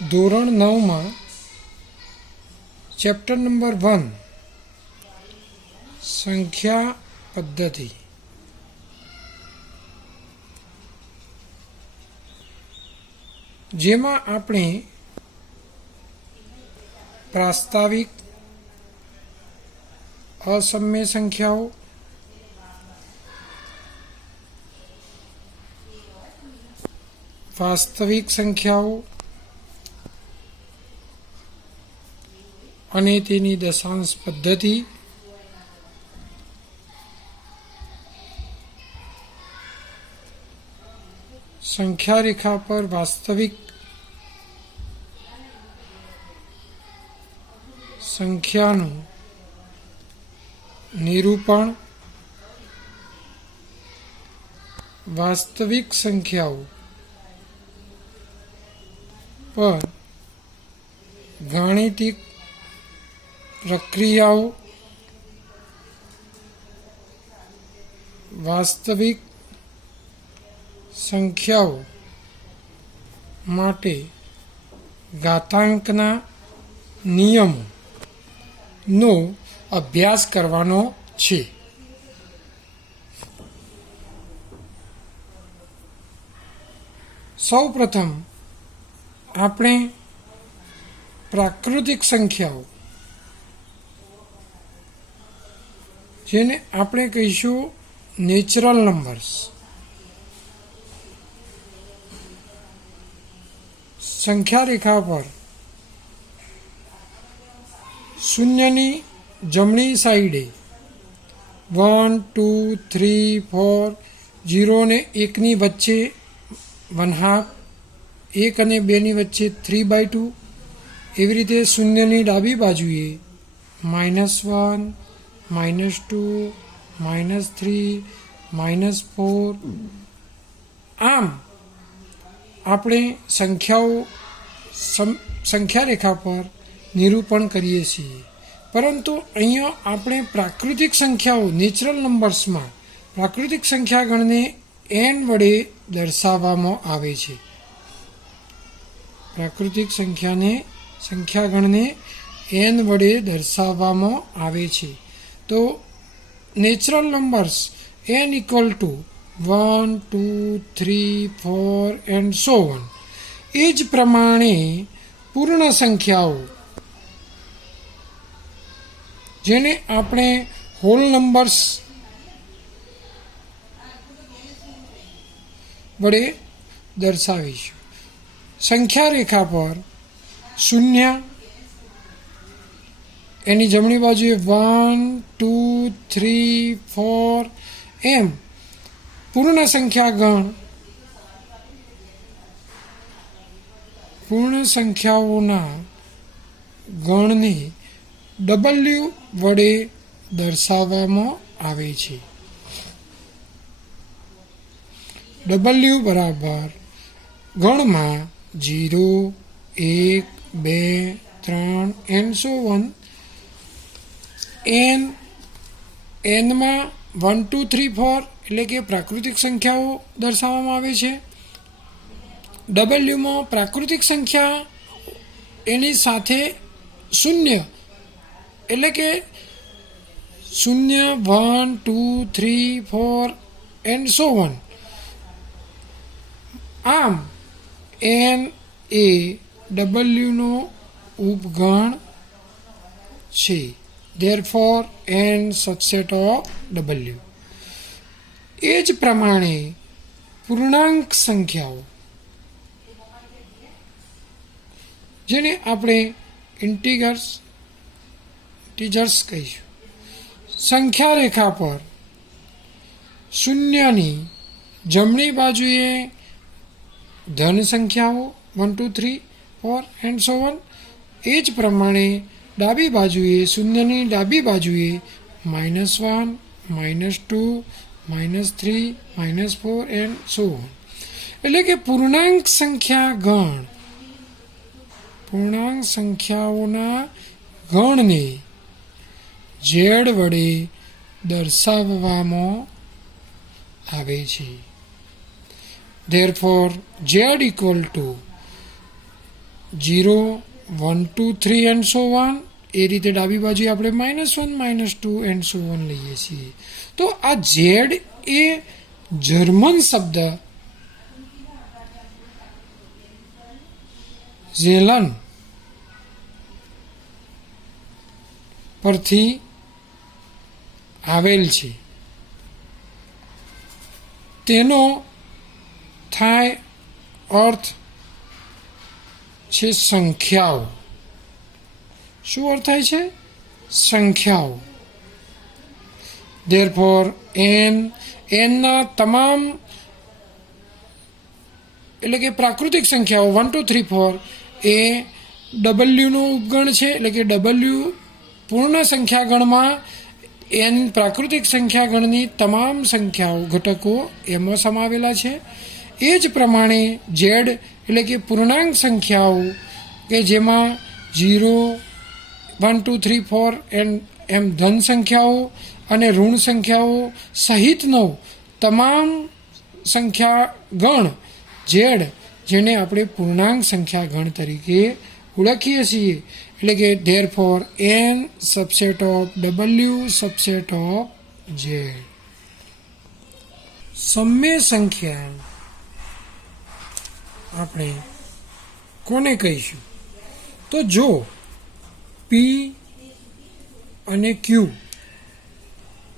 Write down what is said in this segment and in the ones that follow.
ધોરણ 9માં chapter number 1 સંખ્યા પદ્ધતિ. જેમાં આપણે પ્રાસ્તાવિક, અસમ્ય સંખ્યાઓ, વાસ્તવિક સંખ્યાઓ અને તેની દશાંશ પદ્ધતિ, સંખ્યા રેખા પર વાસ્તવિક સંખ્યાનું નિરૂપણ, વાસ્તવિક સંખ્યાઓ પર ગાણિતિક પ્રક્રિયાઓ, વાસ્તવિક સંખ્યાઓ માટે ઘાતાંકના નિયમોનો અભ્યાસ કરવાનો છે. સૌપ્રથમ આપણે પ્રાકૃતિક સંખ્યાઓ, જેને આપણે કહીશું નેચરલ નંબર્સ, સંખ્યા રેખા પર શૂન્યની જમણી સાઈડે 1, 2, 3, 4, 0 ને 1ની વચ્ચે 1/2, 1 અને 2ની વચ્ચે 3/2, એવી રીતે શૂન્યની ડાબી બાજુએ -1, -2, -3, -4. આમ આપણે સંખ્યા રેખા પર નિરૂપણ કરીએ છીએ. પરંતુ અહીંયા આપણે પ્રાકૃતિક સંખ્યાઓ, નેચરલ નંબર્સમાં પ્રાકૃતિક સંખ્યાગણને n વડે દર્શાવવામાં આવે છે. પ્રાકૃતિક સંખ્યાગણને n વડે દર્શાવવામાં આવે છે. તો natural numbers n = 1, 2, 3, 4 and so on. એ જ પ્રમાણે પૂર્ણ સંખ્યાઓ, જેને આપણે હોલ નંબર્સ વડે દર્શાવીશું. સંખ્યા રેખા પર શૂન્ય, એની જમણી બાજુએ 1, 2, 3, 4 એમ પૂર્ણ સંખ્યાઓના ગણને W વડે દર્શાવવામાં આવે છે. W બરાબર ગણમાં 0, 1, 2, 3 and so on. Nમાં 1, 2, 3, 4 એટલે કે પ્રાકૃતિક સંખ્યાઓ દર્શાવવામાં આવે છે. Wમાં પ્રાકૃતિક સંખ્યા એની સાથે શૂન્ય એટલે કે 0, 1, 2, 3, 4 and so on. આમ n એ Wનો ઉપગણ છે. Therefore n subset of W. એ જ પ્રમાણે પૂર્ણાંક સંખ્યાઓ, જેને આપણે ઇન્ટીજર્સ કહીશું. સંખ્યા રેખા પર શૂન્યની જમણી બાજુએ ધન સંખ્યાઓ 1, 2, 3, 4 and so on. એ જ પ્રમાણે ડાબી બાજુએ શૂન્યની ડાબી બાજુએ -1, -2, -3, -4 and so on. એટલે કે પૂર્ણાંક સંખ્યાઓના ગણને z વડે દર્શાવવામાં આવે છે. Therefore z = 0 1 2 3 and so one. એ રીતે ડાબી બાજુએ આપણે -1 -2 એન્ડ સો વન લઈએ છીએ. તો આ ઝેડ એ જર્મન શબ્દ ઝેલન પરથી આવેલ છે. તેનો થાય અર્થ છે સંખ્યાઓ. શું અર્થ થાય છે? સંખ્યાઓ. ધેરફોર એનના તમામ એટલે કે પ્રાકૃતિક સંખ્યાઓ 1 2 3 4 એ ડબલ્યુનો ઉપગણ છે. એટલે કે ડબલ્યુ પૂર્ણ સંખ્યાગણમાં એન પ્રાકૃતિક સંખ્યાગણની તમામ સંખ્યાઓ ઘટકો એમાં સમાવેલા છે. એ જ પ્રમાણે ઝેડ એટલે કે પૂર્ણાંક સંખ્યાઓ કે જેમાં 0 1 2 3 4 એમ ધન સંખ્યાઓ અને ઋણ સંખ્યાઓ સહિતનો તમામ સંખ્યા ગણ ઝેડ, જેને આપણે પૂર્ણાંક સંખ્યા ગણ તરીકે ઓળખીએ છીએ. એટલે કે therefore N subset of W subset of Z. સમ્ય સંખ્યા આપણે કોને કહીશું? તો જો પી અને ક્યુ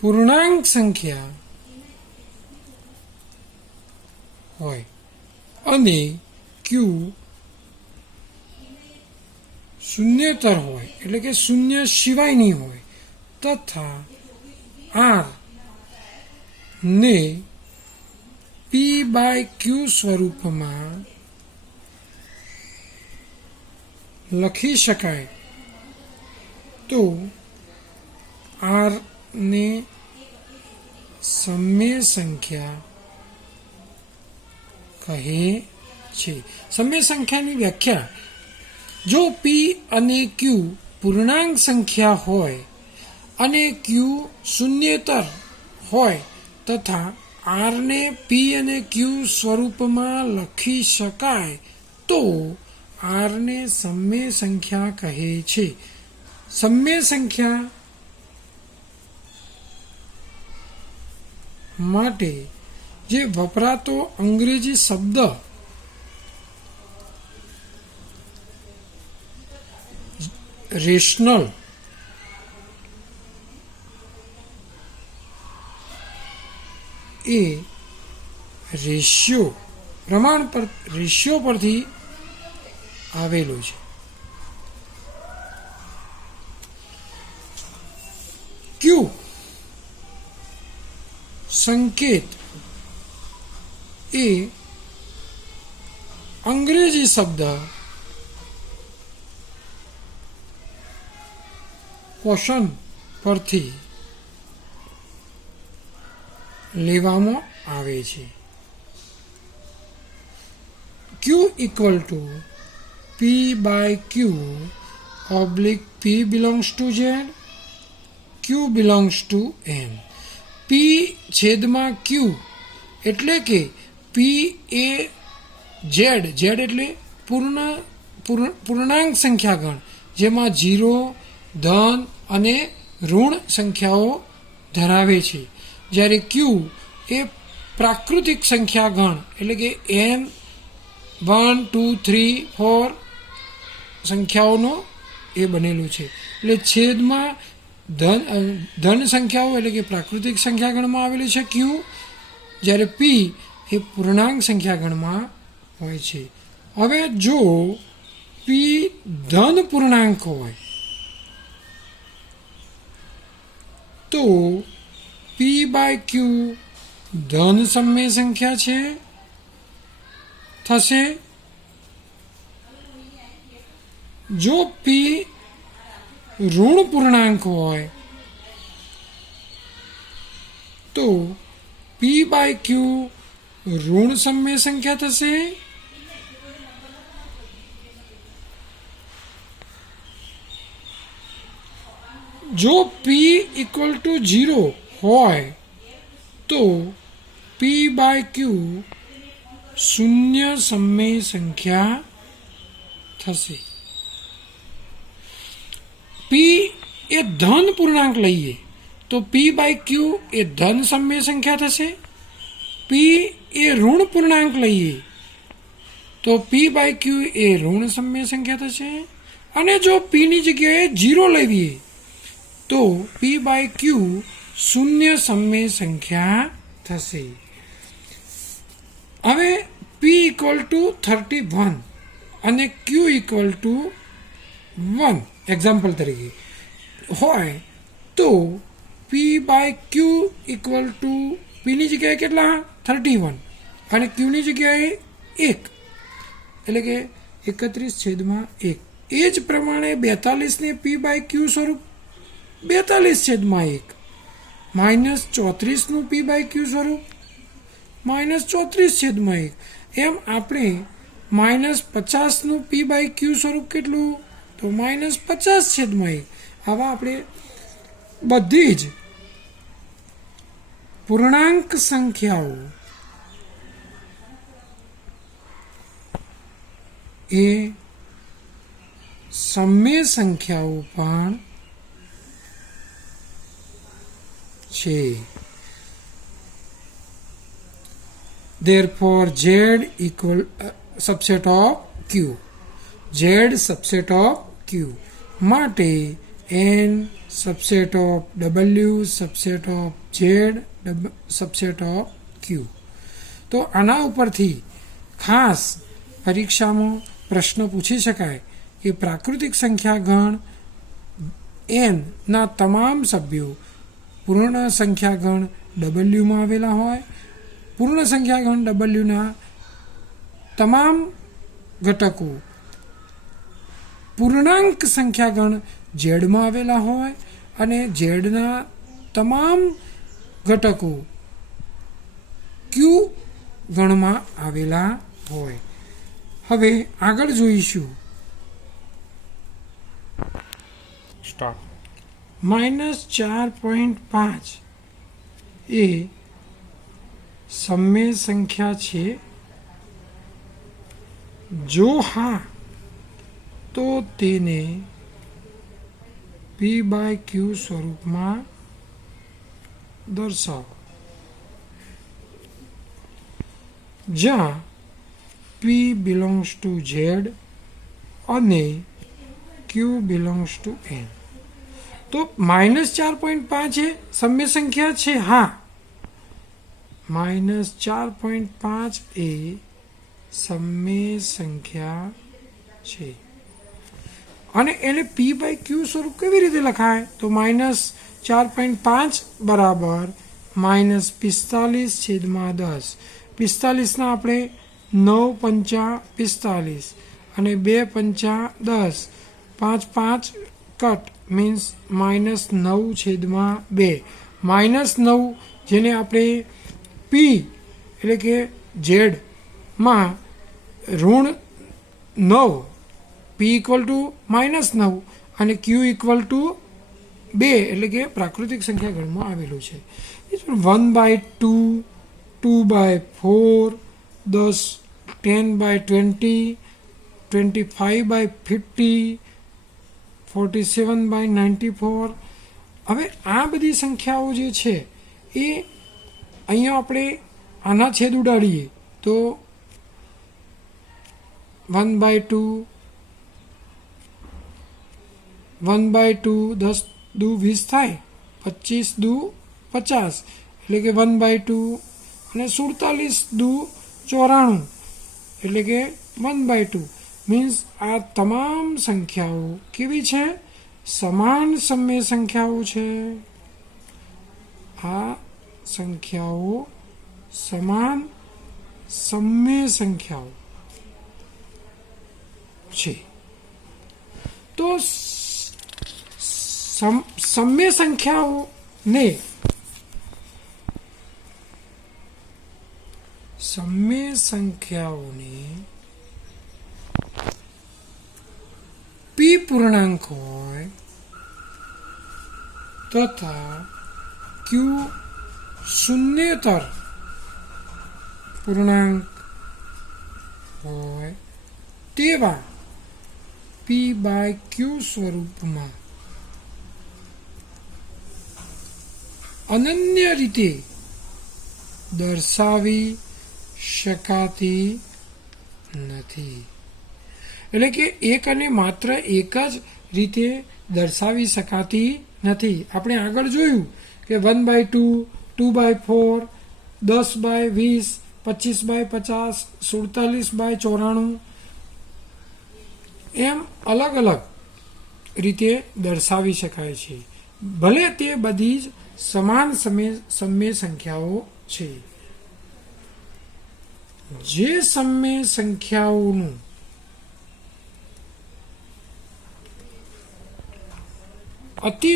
પૂર્ણાંક સંખ્યા હોય અને ક્યુ શૂન્યતર હોય એટલે કે શૂન્ય સિવાયની હોય તથા આર ને પી બાય ક્યુ સ્વરૂપમાં લખી શકાય તો આર ને સમ્ય સંખ્યા કહે છે. સમ્ય સંખ્યાની વ્યાખ્યા: જો પી અને ક્યુ પૂર્ણાંક સંખ્યા હોય અને ક્યુ શૂન્યેતર હોય તથા આરને પી અને ક્યુ સ્વરૂપમાં લખી શકાય તો આરને સમ્ય સંખ્યા કહે છે. સમ્ય સંખ્યા માટે જે વપરાતો અંગ્રેજી શબ્દ રેશનલ એ રેશિયો પ્રમાણ પર રેશિયો પરથી આવેલું છે. ક્યુ સંકેત એ અંગ્રેજી શબ્દ ક્વોશન પરથી લેવામાં આવે છે. Q equal to P by Q oblique P belongs to Z, Q belongs to N. P છેદમાં ક્યુ એટલે કે પી એ ઝેડ, ઝેડ એટલે પૂર્ણાંક સંખ્યાગણ જેમાં 0 ધન અને ઋણ સંખ્યાઓ ધરાવે છે. જ્યારે ક્યુ એ પ્રાકૃતિક સંખ્યાગણ એટલે કે એન 1 2 3 4 સંખ્યાઓનો એ બનેલું છે. એટલે છેદમાં ધન સંખ્યાઓ એટલે કે પ્રાકૃતિક સંખ્યાગણમાં આવેલી છે ક્યુ, જ્યારે પી એ પૂર્ણાંક સંખ્યાગણમાં હોય છે. હવે જો પી ધન પૂર્ણાંક હોય તો પી બાય ક્યુ ધન સમ્ય સંખ્યા છે થશે. જો પી ઋણ પૂર્ણાંક હોય તો પી બાય ક્યુ ઋણ સમ્ય સંખ્યા થશે. જો પી ઇક્વલ ટુ 0 હોય તો પી બાય ક્યુ શૂન્ય સમ્ય સંખ્યા થશે. પી એ ધન પૂર્ણાંક લઈએ તો પી બાય ક્યુ એ ધન સમય સંખ્યા થશે. પી એ ઋણ પૂર્ણાંક લઈએ તો પી બાય ક્યુ એ ઋણ સમય સંખ્યા થશે. અને જો પીની જગ્યાએ 0 લેવીએ તો પી બાય ક્યુ શૂન્ય સમય સંખ્યા થશે. હવે પી ઇક્વલ ટુ 31 અને ક્યુ ઇક્વલ ટુ 1 એક્ઝામ્પલ તરીકે હોય તો P by Q equal to પીની જગ્યાએ કેટલા 31 અને ક્યુની જગ્યાએ 1 એટલે કે 31/1. એ જ પ્રમાણે 42ને પી બાય ક્યુ સ્વરૂપ 42/1 -34નું પી બાય ક્યુ સ્વરૂપ -34/1. એમ આપણે -50નું પી બાય ક્યુ સ્વરૂપ કેટલું તો -50/1. આવા આપણે બધી જ પૂર્ણાંક સંખ્યાઓ એ સમય સંખ્યાઓ પણ છે. Therefore Z equal subset of Q. Z subset of Q. માટે N subset of W subset of Z subset of Q. તો આના ઉપરથી ખાસ પરીક્ષામાં પ્રશ્ન પૂછી શકાય કે પ્રાકૃતિક સંખ્યા ગણ n ના તમામ સભ્યો પૂર્ણ સંખ્યા ગણ ડબલ્યુમાં આવેલા હોય, પૂર્ણ સંખ્યા ગણ ડબલ્યુના તમામ ઘટકો પૂર્ણાંક સંખ્યા ગણ ઝેડમાં આવેલા હોય અને ઝેડના તમામ ઘટકો ક્યુ ગણમાં આવેલા હોય. હવે આગળ જોઈશું -4.5 એ સમય સંખ્યા છે? જો હા તો તેને પી બાય ક્યુ સ્વરૂપમાં દર્શાવો, જ્યાં પી બિલોંગ્સ ટુ ઝેડ અને ક્યુ બિલોંગ્સ ટુ એન. તો -4.5 એ સમય સંખ્યા છે? હા, -4.5 એ સમય સંખ્યા છે. અને એને પી બાય ક્યુ સ્વરૂપ કેવી રીતે લખાય? તો -4.5 બરાબર -45/10. 45ના આપણે 9 × 5 = 45 અને 2 × 5 = 10. 5 કટ મીન્સ -9/2. -9 જેને આપણે પી એટલે કે ઝેડમાં ઋણ 9 પી ઇક્વલ ટુ -9 અને ક્યુ ઇક્વલ ટુ 2 એટલે કે પ્રાકૃતિક સંખ્યા ગણમાં આવેલું છે. 1/2, 2/4, 10, 10/20, 25/50, 47/94. હવે આ બધી સંખ્યાઓ જે છે એ અહીંયા આપણે આના છેદ ઉડાડીએ તો 1/2, 1/2, 10 દુ 20 થાય, 25 દુ 50 એટલે કે 1/2 અને 47 દુ 94 એટલે કે 1/2. મીન્સ આ તમામ સંખ્યાઓ કેવી છે? સમાન સમય સંખ્યાઓ છે. આ સંખ્યાઓ સમાન સમય સંખ્યાઓ છે. તો સમય સંખ્યાઓને પી પૂર્ણાંક હોય તથા ક્યુ શૂન્યેતર પૂર્ણાંક હોય તેવા P/Q સ્વરૂપમાં અનન્ય રીતે દર્શાવી શકાતી નથી. એટલે કે એક અને માત્ર એક જ રીતે દર્શાવી શકાતી નથી. આપણે આગળ જોયું કે 1/2, 2/4, 10/20, 25/50, 47/94 એમ અલગ અલગ રીતે દર્શાવી શકાય છે. ભલે તે બધી જ સમાન સમય સંખ્યાઓ છે. જે સમય સંખ્યાઓનું અતિ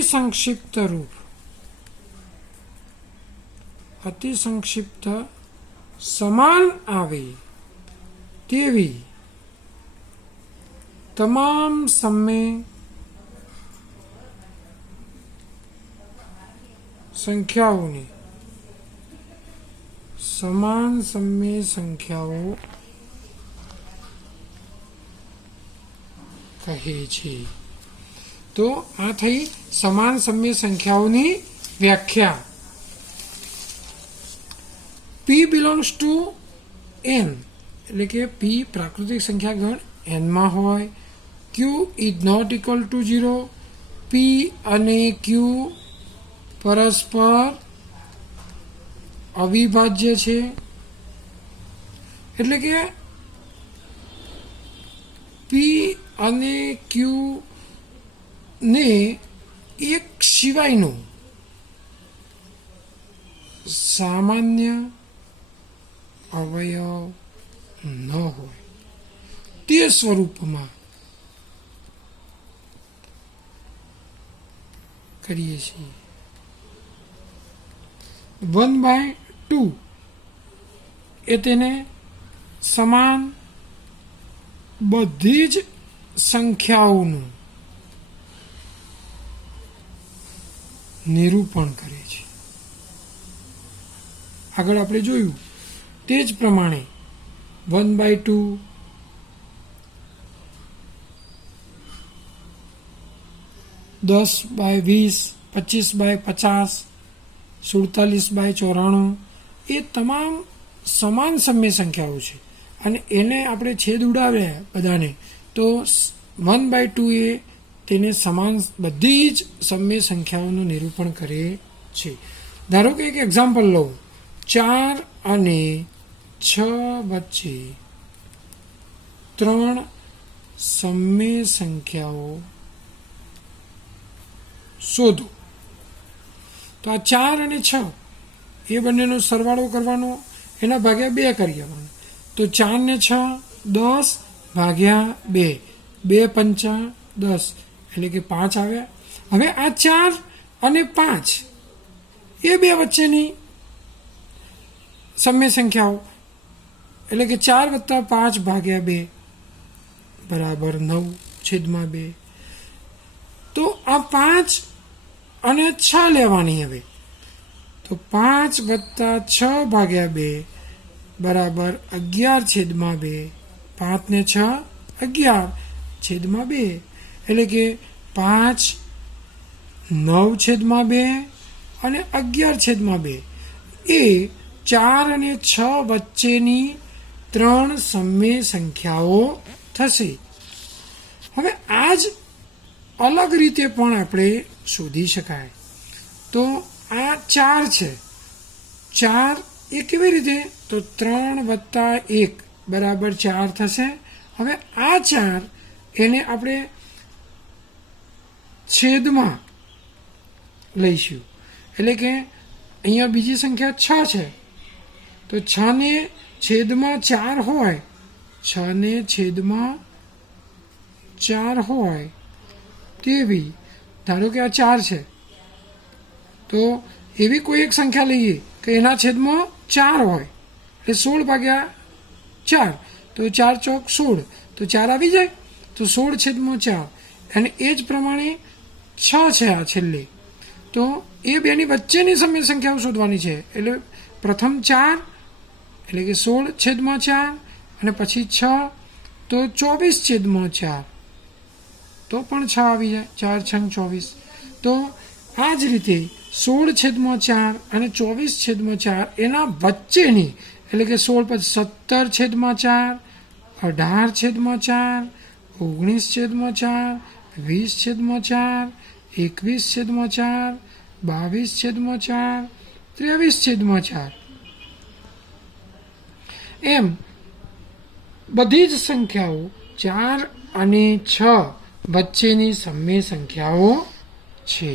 સંક્ષિપ્ત સમાન આવે તેવી તમામ સમય સંખ્યાઓને સમાન સમય સંખ્યાઓ કહે છે. તો આ થઈ સમાન સમય સંખ્યાઓની વ્યાખ્યા. P belongs to n એટલે કે P પ્રાકૃતિક સંખ્યા ગણ n માં હોય. Q is not equal to 0. P અને Q પરસ્પર અવિભાજ્ય છે. એટલે કે P અને Q ને એક સિવાયનું સામાન્ય અવયવ ન હોય તે સ્વરૂપમાં કરીએ છીએ. 1/2 એ તેને સમાન બધી જ સંખ્યાઓનું નિરૂપણ કરે છે. આગળ આપણે જોયું તે જ પ્રમાણે 1/2, 10/20, 25/50, 47/94 એ તમામ સમાન સમય સંખ્યાઓ છે. અને એને આપણે છેદ ઉડાવ્યા બધાને તો 1/2 એ તેને સમાન બધી જ સમય સંખ્યાઓનું નિરૂપણ કરે છે. ધારો કે એક એક્ઝામ્પલ લઉં. 4 અને 6 વચ્ચે 3 સમય સંખ્યાઓ શોધો. તો આ 4 અને 6 એ બંનેનો સરવાળો કરવાનો, એના ભાગ્યા 2 કરી આવવાનો. તો 4 ને 6 10 ભાગ્યા 2, 2 પંચા 10 એટલે કે 5 આવ્યા. હવે આ 4 અને 5 એ બે વચ્ચેની સમય સંખ્યાઓ એટલે કે 4 + 5 ભાગ્યા 2 બરાબર 9/2. તો આ 5 અને 6 લેવાની. હવે તો 5 + 6 ભાગ્યા 2 બરાબર 11/2. 5 ને 6 11/2 એટલે કે 5 9/2 અને 11/2 એ 4 અને 6 વચ્ચેની 3 સમય સંખ્યાઓ થશે. હવે આ જ અલગ રીતે પણ આપણે શોધી શકાય. તો આ 4 છે. 4 એ કેવી રીતે? તો 3 + 1 બરાબર 4 થશે. હવે આ 4 એને આપણે છેદમાં લઈશું. એટલે કે અહીંયા બીજી સંખ્યા 6 છે. તો 6 ને છેદમાં 4 હોય, 6 ને છેદમાં 4 હોય તેવી ધારો કે આ 4 છે. તો એવી કોઈ એક સંખ્યા લઈએ કે એના છેદમાં 4 હોય એટલે 16/4. તો 4 ચોક 16 તો 4 આવી જાય. તો 16/4 અને એ જ પ્રમાણે 6 છે આ છેલ્લે. તો એ બેની વચ્ચેની સમય સંખ્યાઓ શોધવાની છે. એટલે પ્રથમ 4 એટલે કે 16/4 અને પછી 6 તો 24/4 તો પણ 6 આવી જાય. 4 છંગ 24. તો આ જ રીતે 16/4 અને 24/4 એના વચ્ચેની એટલે કે 16 પછી 17/4, 18/4, 19/4, 20/4, 21/4, 22/4, 23/4 એમ બધી જ સંખ્યાઓ 4 અને 6 વચ્ચેની સમય સંખ્યાઓ છે.